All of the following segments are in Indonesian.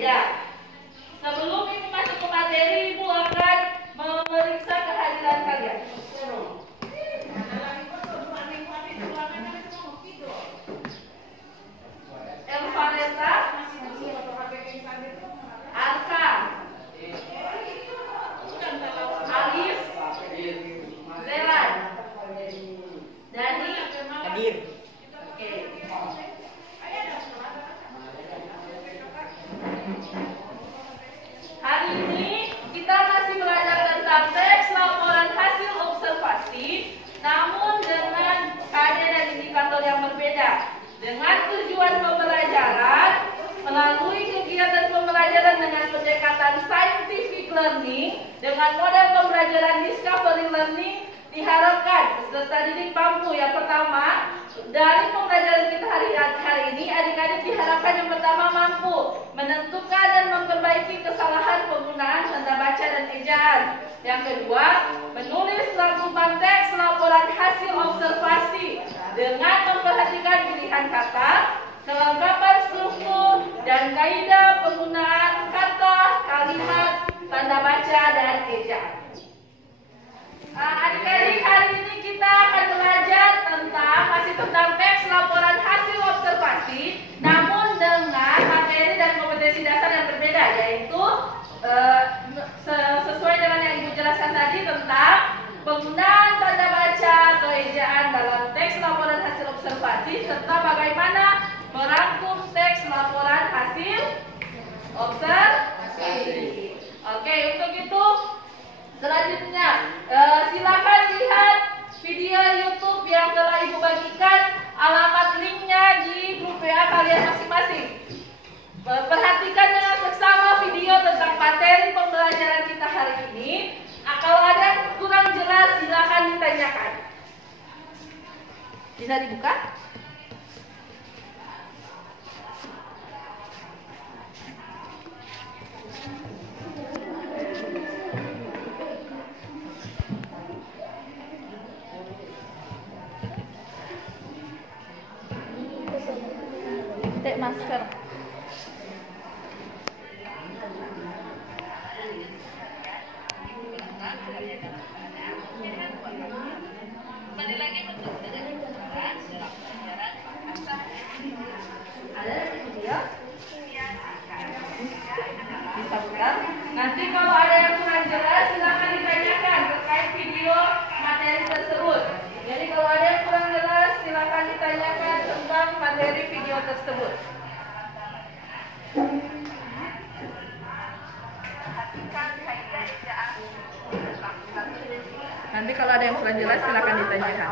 berbeda. Sebelum Ibu masuk ke materi, Ibu akan memeriksa kehadiran kalian. Elvaneta, Arka, Alif, Zelan, Dani, Hadir. Oke. Hari ini kita masih belajar tentang teks laporan hasil observasi, namun dengan keadaan dan indikator yang berbeda. Dengan tujuan pembelajaran melalui kegiatan pembelajaran dengan pendekatan scientific learning dengan model pembelajaran discovery learning, diharapkan peserta didik mampu yang pertama dari pembelajaran kita hari ini, adik-adik diharapkan yang pertama mampu menentukan dan memperbaiki kesalahan penggunaan tanda baca dan ejaan. Yang kedua, menulis rangkuman teks laporan hasil observasi dengan memperhatikan pilihan kata, kelengkapan struktur, dan kaidah penggunaan kata, kalimat, tanda baca, dan ejaan. Adik-adik, hari ini kita akan belajar tentang teks laporan hasil observasi, namun dengan materi dan kompetensi dasar yang berbeda, yaitu sesuai dengan yang Ibu jelaskan tadi tentang penggunaan tanda baca atau ejaan dalam teks laporan hasil observasi serta bagaimana merangkum teks laporan hasil observasi. Oke, untuk itu selanjutnya silakan lihat video YouTube yang telah Ibu bagikan, alamat linknya di grup WA kalian masing-masing. Perhatikan dengan seksama video tentang materi pembelajaran kita hari ini. Kalau ada yang kurang jelas silakan ditanyakan. Bisa dibuka? Tek masker. Kembali lagi bertemu dengan pembelajaran dalam pelajaran bahasa. Ada di video? Bisa buka. Nanti kalau ada yang kurang jelas silakan ditanyakan terkait video materi tersebut. Jadi kalau ada yang kurang jelas silakan ditanyakan tentang materi video tersebut. Nanti kalau ada yang kurang jelas silakan ditanyakan.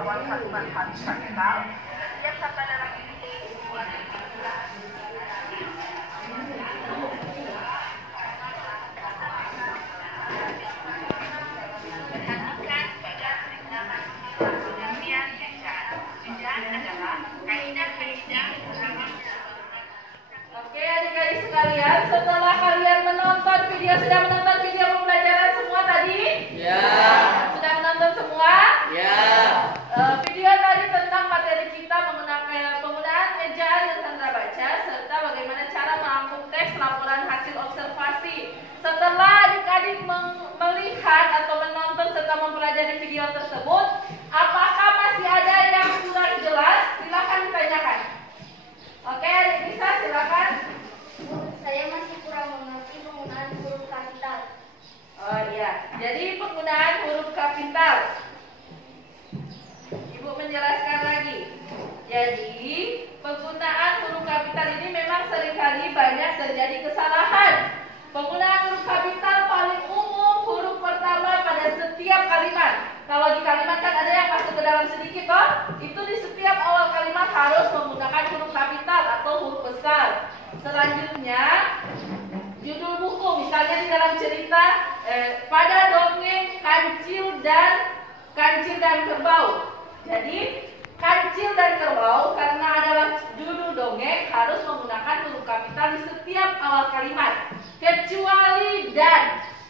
Oke adik-adik sekalian, setelah kalian menonton video, sudah menonton video pembelajaran semua tadi? Ya. Sudah menonton semua? Ya. Video tadi tentang materi kita penggunaan ejaan dan tanda baca serta bagaimana cara merangkum teks laporan hasil observasi. Setelah adik-adik melihat atau menonton serta mempelajari video tersebut, apakah masih ada yang kurang jelas? Silakan ditanyakan. Oke, adik bisa silakan. Saya masih kurang mengerti penggunaan huruf kapital. Oh iya, jadi penggunaan huruf kapital. Ibu menjelaskan lagi. Jadi penggunaan huruf kapital ini memang seringkali banyak terjadi kesalahan. Penggunaan huruf kapital paling umum huruf pertama pada setiap kalimat. Kalau di kalimat kan ada yang masuk ke dalam sedikit toh, itu di setiap awal kalimat harus menggunakan huruf kapital atau huruf besar. Selanjutnya judul buku, misalnya di dalam cerita pada dongeng kancil dan kerbau. Jadi kancil dan kerbau karena adalah judul dongeng harus menggunakan huruf kapital di setiap awal kalimat, kecuali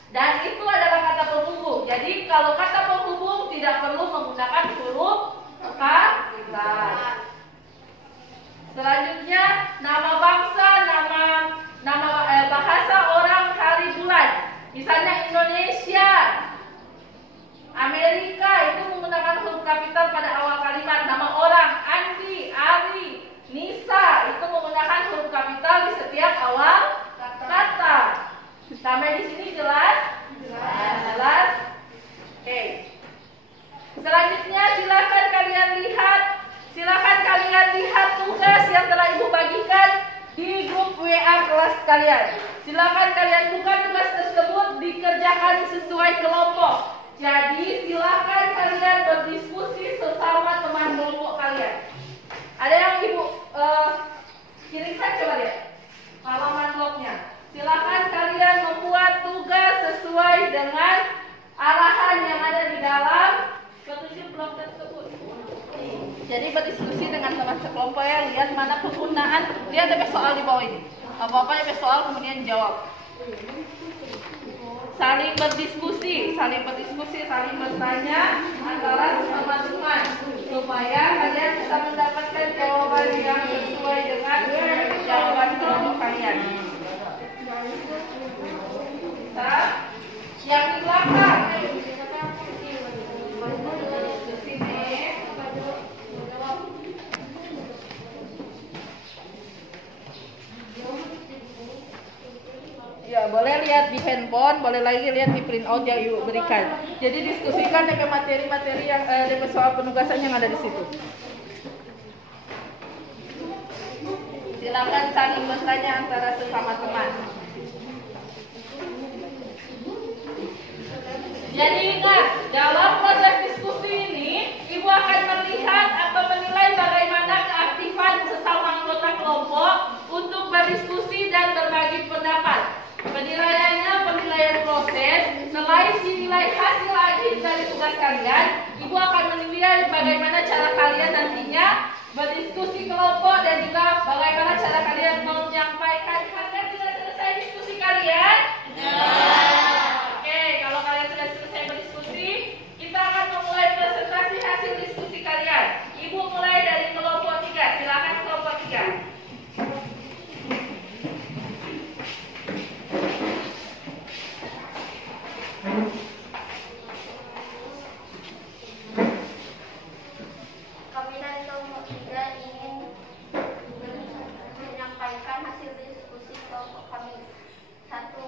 dan itu adalah kata penghubung. Jadi kalau kata penghubung tidak perlu menggunakan huruf kapital. Selanjutnya nama bangsa, nama bahasa kalian buka tugas tersebut dikerjakan sesuai kelompok. Jadi silakan kalian berdiskusi sesama teman kelompok kalian. Ada yang ibu kirimkan, coba lihat halaman blognya. Silakan kalian membuat tugas sesuai dengan arahan yang ada di dalam petunjuk blog tersebut. Jadi berdiskusi dengan teman sekelompok ya, lihat mana penggunaan. Lihat ada soal di bawah ini. Apa-apa ada soal kemudian jawab. Saling berdiskusi, saling bertanya antara sesama teman supaya kalian bisa mendapatkan jawaban yang sesuai dengan jawaban kelompok kalian. Bisa? Yang di belakang. Ya, boleh lihat di handphone, boleh lagi lihat di print out yang ibu berikan. Jadi diskusikan dengan materi-materi yang dengan soal penugasan yang ada di situ. Silakan saling bertanya antara sesama teman. Jadi ingat, dalam proses diskusi ini, ibu akan melihat atau menilai bagaimana keaktifan sesama anggota kelompok untuk berdiskusi dan berbagi pendapat. Penilaiannya penilaian proses. Selain dinilai hasil akhir dari tugas kalian, ibu akan menilai bagaimana cara kalian nantinya berdiskusi kelompok dan juga bagaimana cara kalian menyampaikan hasil. Sudah selesai diskusi kalian? Oke, kalau kalian sudah selesai berdiskusi, kita akan memulai presentasi hasil diskusi kalian. Ibu mulai dari kelompok 3. Silakan kelompok 3. Kami dari kelompok 3 ingin menyampaikan hasil diskusi kelompok kami. 1.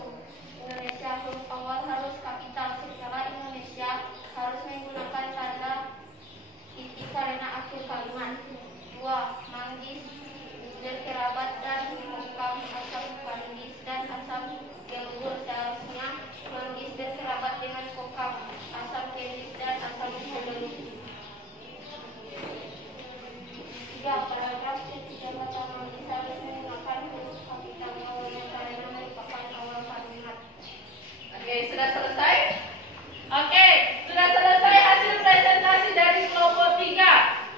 Indonesia huruf awal harus kapital secara Indonesia harus menggunakan tanda titik karena akhir kalimat. 2. Manggis berkerabat dan kokam asam manggis dan asam gelur seharusnya manggis berkerabat dengan kokam asam kendis dan asam gelur. 3. Paragraf ketiga kata manggis harus menggunakan huruf kapital awalnya karena merupakan awal kalimat. Oke, sudah selesai? Oke, sudah selesai hasil presentasi dari kelompok 3.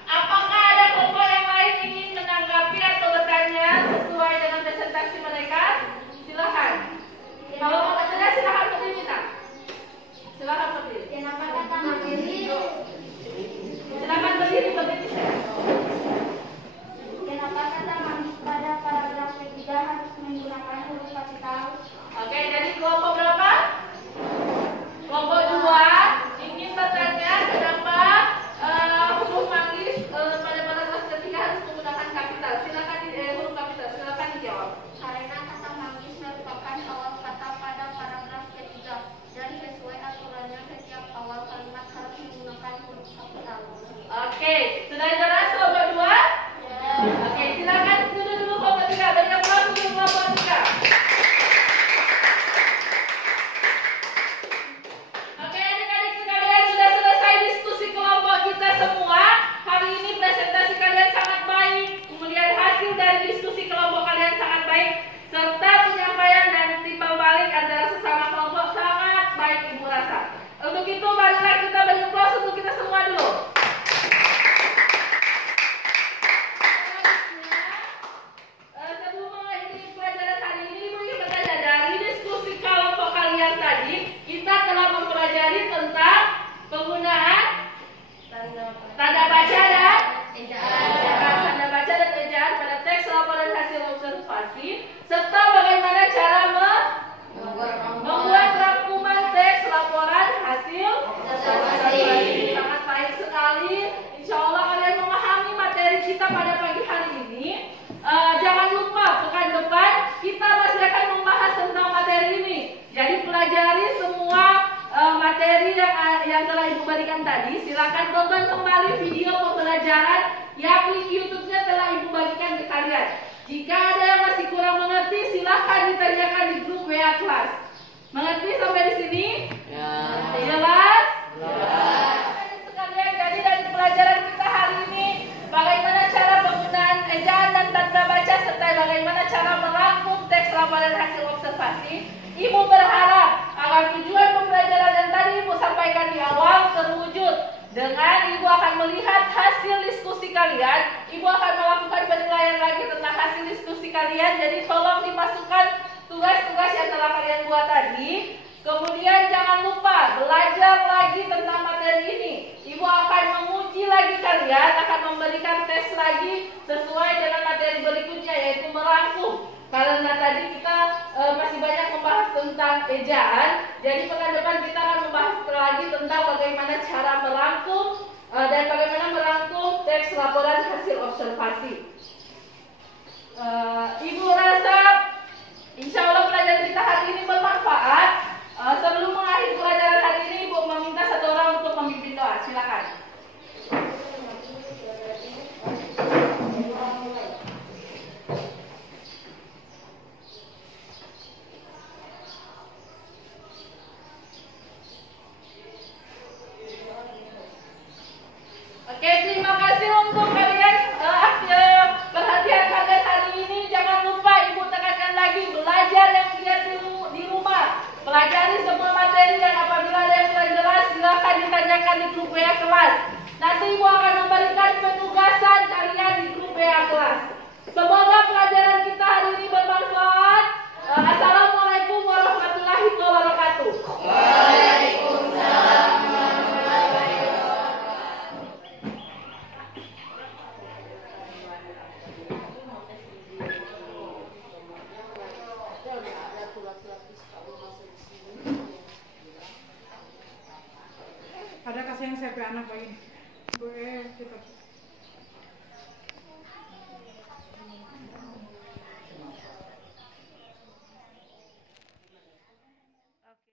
Apakah ada kelompok yang lain ingin menanggapi atau bertanya sesuai dengan presentasi mereka? Silakan. Kalau mau bertanya silakan berdiri, Nak. Silakan berdiri. Kenapa kata manggis? Silakan berdiri. Kenapa kata manggis pada paragraf ketiga harus menggunakan huruf kapital? Oke, jadi kelompok berapa? Kelompok 2 ingin bertanya kenapa huruf manggis pada paragraf ketiga harus menggunakan kapital. Silakan huruf kapital. Silakan dijawab. Karena kata manggis merupakan awal kata pada paragraf ketiga dan sesuai aturannya setiap awal kalimat harus menggunakan huruf kapital. Oke, sudah jelas kelompok 2? Ya. Oke, silakan duduk dulu kelompok 3. Beri aplaus untuk kelompok 3. Oke, adik-adik sekalian, sudah selesai diskusi kelompok kita semua. Hari ini presentasi kalian sangat baik. Kemudian hasil dari diskusi kelompok kalian sangat baik. Serta penyampaian dan timbal balik antara sesama kelompok sangat baik ibu rasa. Untuk itu, marilah kita beri aplaus untuk kita semua dulu. Sebelum mengakhiri pelajaran hari ini, ibu ingin bertanya, dari diskusi kelompok kalian tadi, kita telah mempelajari tentang penggunaan tanda baca dan tanda baca dan ejaan pada teks laporan hasil observasi, serta bagaimana cara membuat rangkuman teks laporan hasil observasi. Sangat baik sekali. Insya Allah kalian memahami materi kita pada pagi hari ini. Jangan lupa pekan depan kita masih akan membahas tentang materi ini. Jadi pelajari semua materi yang telah ibu berikan tadi. Silakan tonton kembali video pembelajaran yang link YouTube-nya telah ibu bagikan ke kalian. Jika ada yang masih kurang mengerti, silakan ditanyakan di grup WA kelas. Mengerti sampai di sini? Ya. Jelas? Jelas. Sekalian, jadi dari pelajaran kita hari ini, bagaimana cara penggunaan ejaan dan tanda baca serta bagaimana cara merangkum teks laporan hasil observasi. Ibu berharap agar tujuan pembelajaran yang tadi Ibu sampaikan di awal terwujud. Dengan Ibu akan melihat hasil diskusi kalian, Ibu akan melakukan penilaian lagi tentang hasil diskusi kalian. Jadi tolong dimasukkan tugas-tugas yang telah kalian buat tadi. Kemudian jangan lupa belajar lagi tentang materi ini. Ibu akan menguji lagi kalian, akan memberikan tes lagi sesuai dengan materi berikutnya, yaitu merangkum. Karena tadi kita masih banyak membahas tentang ejaan, jadi pekan depan kita akan membahas lagi tentang bagaimana cara merangkum dan bagaimana merangkum teks laporan hasil observasi. Ibu rasa insya Allah pelajaran kita hari ini bermanfaat. Sebelum mengakhiri pelajaran hari ini, Ibu meminta satu orang untuk memimpin doa. Silakan. Oke, terima kasih untuk kalian perhatian kalian hari ini. Jangan lupa Ibu tekankan lagi belajar yang giat di rumah. Pelajari semua materi dan apabila ada yang kurang jelas silakan ditanyakan di grup WA kelas. Nanti Ibu akan memberikan penugasan kalian di grup WA kelas. Semoga pelajaran kita hari ini bermanfaat. Assalamualaikum warahmatullahi wabarakatuh. Waalaikumsalam. Ada kasih yang saya anak lagi. Boleh kita